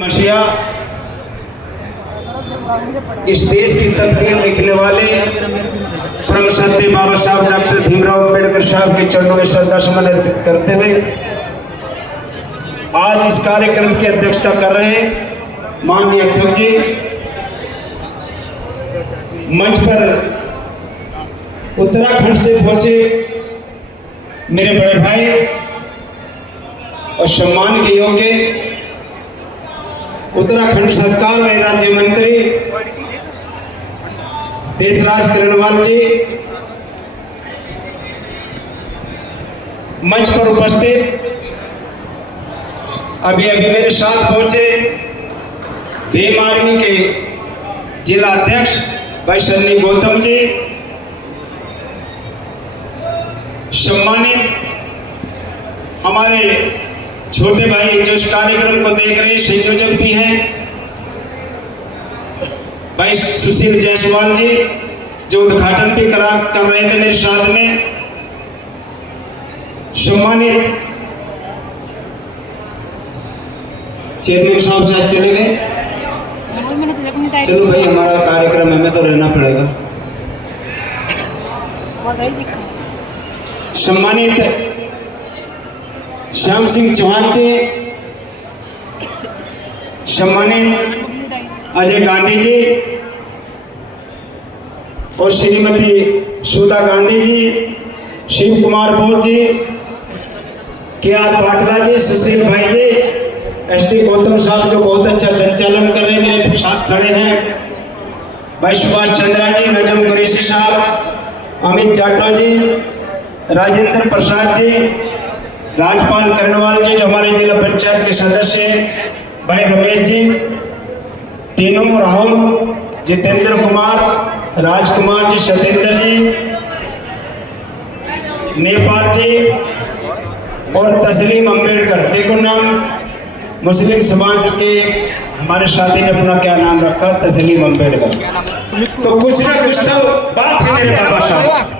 मसीहा इस देश की तकदीर लिखने वाले परम सत्य बाबा साहब डॉक्टर भीमराव अम्बेडकर साहब के चरणों में श्रद्धा सुमन अर्पित करते हुए आज इस कार्यक्रम की अध्यक्षता कर रहे हैं माननीय अध्यक्ष जी। मंच पर उत्तराखंड से पहुंचे मेरे बड़े भाई और सम्मान के योग्य उत्तराखंड सरकार में राज्य मंत्री देशराज करणवाल जी, मंच पर उपस्थित अभी मेरे साथ पहुंचे भीम आर्मी के जिला अध्यक्ष भाई सन्नी गौतम जी, सम्मानित हमारे छोटे भाई जो इस कार्यक्रम को देख रहे हैं संयोजक भी हैं भाई सुशील जायसवाल जी, जो उद्घाटन भी कर रहे थे मेरे साथ में, सम्मानित चेयरमैन साहब से चले गए। चलो भाई हमारा कार्यक्रम हमें तो रहना पड़ेगा। सम्मानित श्याम सिंह चौहान जी, सम्मानित अजय गांधी जी और श्रीमती सुधा गांधी जी, शिव कुमार बोध जी, के.आर. पाटला जी, सुशील भाई जी, एस.टी. गौतम साहब जो बहुत अच्छा संचालन कर रहे हैं मेरे साथ खड़े हैं, भाई सुभाष चंद्रा जी, नजम कुरैशी साहब, अमित जाटव जी, राजेंद्र प्रसाद जी, राजपाल करणवाल जी जो हमारे जिला पंचायत के सदस्य हैं, भाई रमेश जी, तीनों राहुल, जितेंद्र कुमार, राजकुमार जी, सत्येंद्र जी, नेपाल जी और तस्लीम अम्बेडकर। देखो नाम मुस्लिम समाज के हमारे साथी ने अपना क्या नाम रखा, तस्लीम अम्बेडकर। तो कुछ ना कुछ तो बात है मेरे बाबा साहब।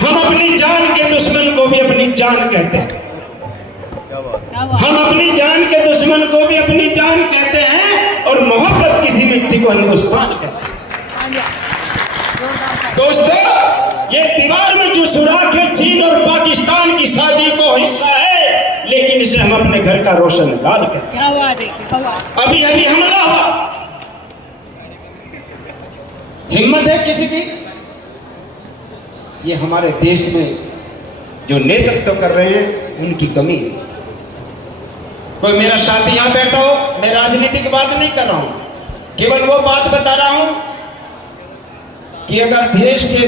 हम अपनी जान के दुश्मन को भी अपनी जान कहते हैं, हम अपनी जान के दुश्मन को भी अपनी जान कहते हैं और मोहब्बत किसी मिट्टी को हिंदुस्तान कहते हैं। दोस्तों ये दीवार में जो सुराख है चीन और पाकिस्तान की साजिश को हिस्सा है, लेकिन इसे हम अपने घर का रोशनदान कहते हैं। अभी हमला हुआ, हिम्मत है किसी की? ये हमारे देश में जो नेतृत्व कर रहे हैं उनकी कमी है। कोई मेरा साथी यहां बैठा हो, मैं राजनीति की बात नहीं कर रहा हूं, केवल वो बात बता रहा हूं कि अगर देश के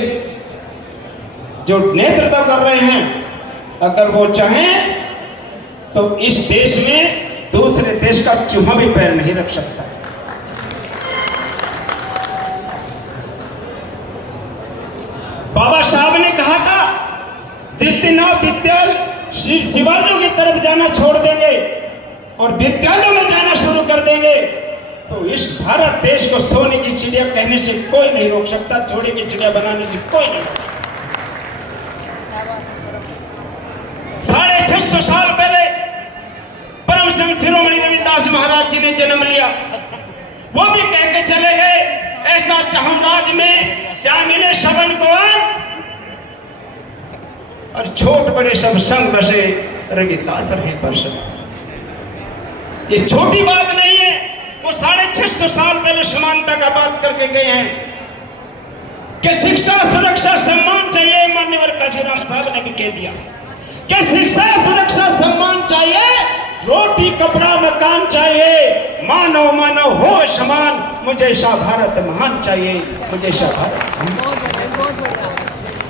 जो नेतृत्व कर रहे हैं अगर वो चाहें तो इस देश में दूसरे देश का चूहा भी पैर नहीं रख सकता। बाबा साहब ने कहा था जिस दिन आप विद्यालय शिवालयों की तरफ जाना छोड़ देंगे और विद्यालयों में जाना शुरू कर देंगे तो इस भारत देश को सोने की चिड़िया कहने से कोई नहीं रोक सकता, छोड़े की चिड़िया बनाने से कोई नहीं रोक सकता। 650 साल पहले परम संत शिरोमणि रविदास महाराज जी ने जन्म लिया, वो भी कह के चले गए ऐसा चाहमराज में जा मिले शगन को और छोट बड़े सब संग बसे रविदास रहे परसम। ये छोटी बात नहीं है, वो 650 साल पहले समानता का बात करके गए हैं कि शिक्षा सुरक्षा सम्मान चाहिए। मान्यवर काशीराम साहब ने भी कह दिया कि शिक्षा सुरक्षा सम्मान चाहिए, रोटी कपड़ा मकान चाहिए, मानव मानव हो समान, मुझे ऐसा भारत महान चाहिए, मुझे ऐसा भारत।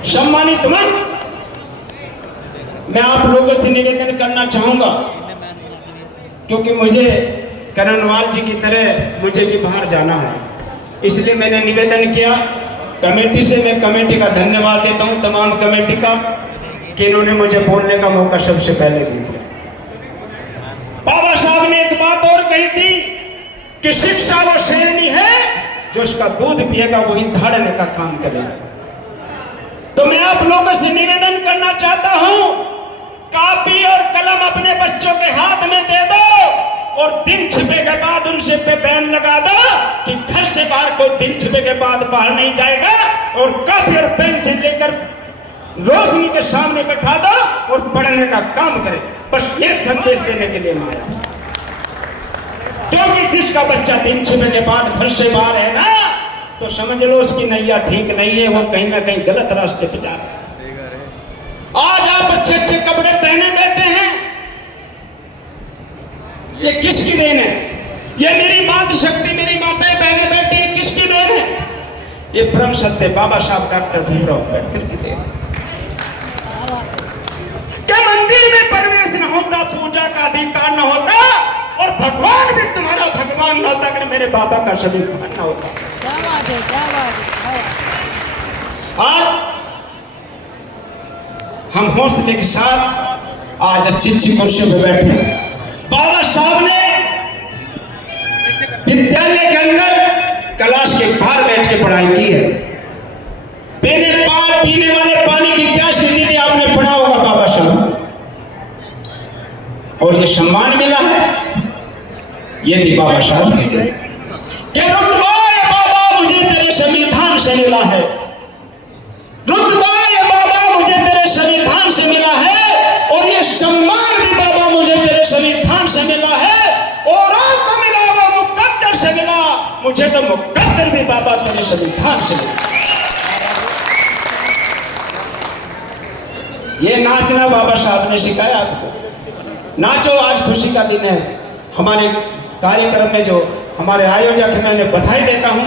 सम्मानित मंच, मैं आप लोगों से निवेदन करना चाहूंगा क्योंकि मुझे करणवाल जी की तरह मुझे भी बाहर जाना है, इसलिए मैंने निवेदन किया कमेटी से। मैं कमेटी का धन्यवाद देता हूं, तमाम कमेटी का, कि इन्होंने मुझे बोलने का मौका सबसे पहले दिया। बाबा साहब ने एक बात और कही थी कि शिक्षा वो शेरनी है जो उसका दूध पिएगा वही धाड़ने का काम करेगा। तो मैं आप लोगों से निवेदन करना चाहता हूं, कापी और कलम अपने बच्चों के हाथ में दे दो दिन छिपे के बाद उनसे पे बैन लगा दो कि घर से बाहर कोई दिन छिपे के बाद बाहर नहीं जाएगा, और कॉपी और पेन से लेकर रोशनी के सामने बैठा दो और पढ़ने का काम करे। बस ये संदेश देने के लिए मैं आया। क्योंकि जिसका बच्चा दिन छिपे के बाद घर से बाहर है ना, तो समझ लो उसकी नैया ठीक नहीं है, वो कहीं ना कहीं गलत रास्ते पे जा रहा है। आज आप अच्छे अच्छे कपड़े पहने बैठे हैं, ये किसकी देन है? ये मेरी मातृशक्ति, मेरी माताएं बहने बैठी है, किसकी देन है? ये परम सत्य बाबा साहब डॉक्टर भीमराव अम्बेडकर की देन। क्या मंदिर में प्रवेश न होता, पूजा का अधिकार न होता, और भगवान भी तुम्हारा भगवान न होता अगर मेरे बाबा का संविधान न होता। क्या बात है, क्या बात है। आज हम हौसले के साथ आज अच्छी अच्छी कुर्सियों पर बैठे हैं। बाबा साहब ने विद्यालय के अंदर क्लास के बाहर बैठ के पढ़ाई की है। पीने वाले पानी की क्या स्थिति थी आपने पढ़ा होगा बाबा साहब, और ये सम्मान मिला है, ये भी बाबा साहब ने दिया। क्या रुतबा बाबा मुझे तेरे संविधान से मिला है, रुतबा बाबा मुझे तेरे संविधान से मिला है, और ये सम्मान भी बाबा मुझे तेरे संविधान से मिला है। औरों को मिला वो मुकद्दर से मिला, मुझे तो मुकद्दर भी बाबा तेरे संविधान से मिला। ये नाचना बाबा साहब ने सिखाया आपको। नाचो, आज खुशी का दिन है। हमारे कार्यक्रम में जो हमारे आयोजक हैं मैं उन्हें बधाई देता हूं।